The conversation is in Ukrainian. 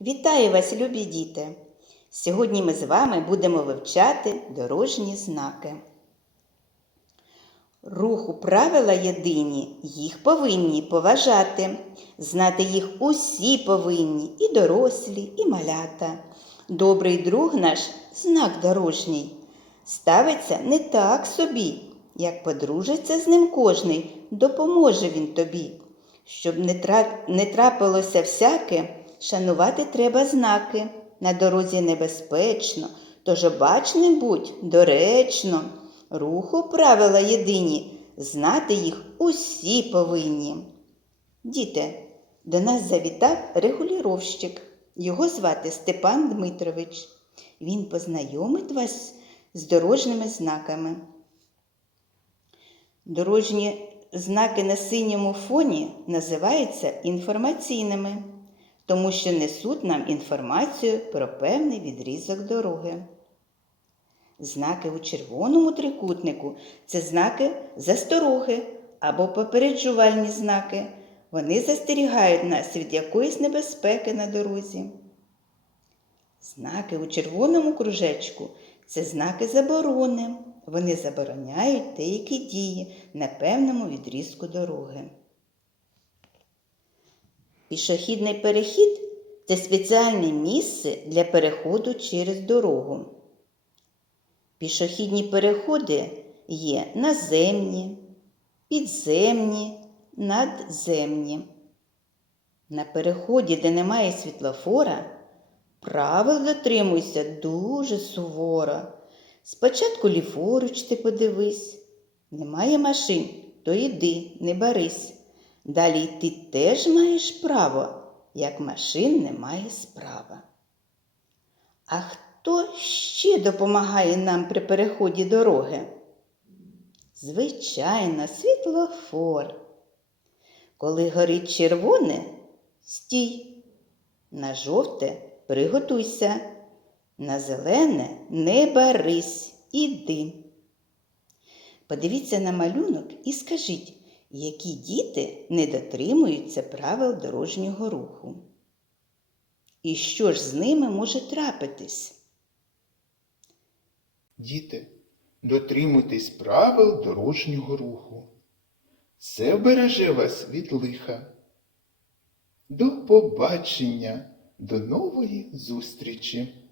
Вітаю вас, любі діти! Сьогодні ми з вами будемо вивчати дорожні знаки. Руху правила єдині, їх повинні поважати. Знати їх усі повинні, і дорослі, і малята. Добрий друг наш знак дорожній. Ставиться не так собі, як подружиться з ним кожний, допоможе він тобі. Щоб не, трапилося всяке, шанувати треба знаки. На дорозі небезпечно, тож обачним будь доречно. Руху правила єдині, знати їх усі повинні. Діти, до нас завітав регуліровщик. Його звати Степан Дмитрович. Він познайомить вас з дорожніми знаками. Дорожні знаки на синьому фоні називаються інформаційними, тому що несуть нам інформацію про певний відрізок дороги. Знаки у червоному трикутнику це знаки застороги або попереджувальні знаки. Вони застерігають нас від якоїсь небезпеки на дорозі. Знаки у червоному кружечку це знаки заборони. Вони забороняють деякі дії на певному відрізку дороги. Пішохідний перехід це спеціальне місце для переходу через дорогу. Пішохідні переходи є наземні, підземні, надземні. На переході, де немає світлофора, правил дотримуйся дуже суворо. Спочатку ліворуч ти подивись, немає машин, то йди, не барись. Далі йти теж маєш право, як машин немає справа. А хто ще допомагає нам при переході дороги? Звичайно, світлофор. Коли горить червоне, стій. На жовте приготуйся. На зелене не барись, іди. Подивіться на малюнок і скажіть, які діти не дотримуються правил дорожнього руху. І що ж з ними може трапитись? Діти, дотримуйтесь правил дорожнього руху. Це вбереже вас від лиха. До побачення, до нової зустрічі!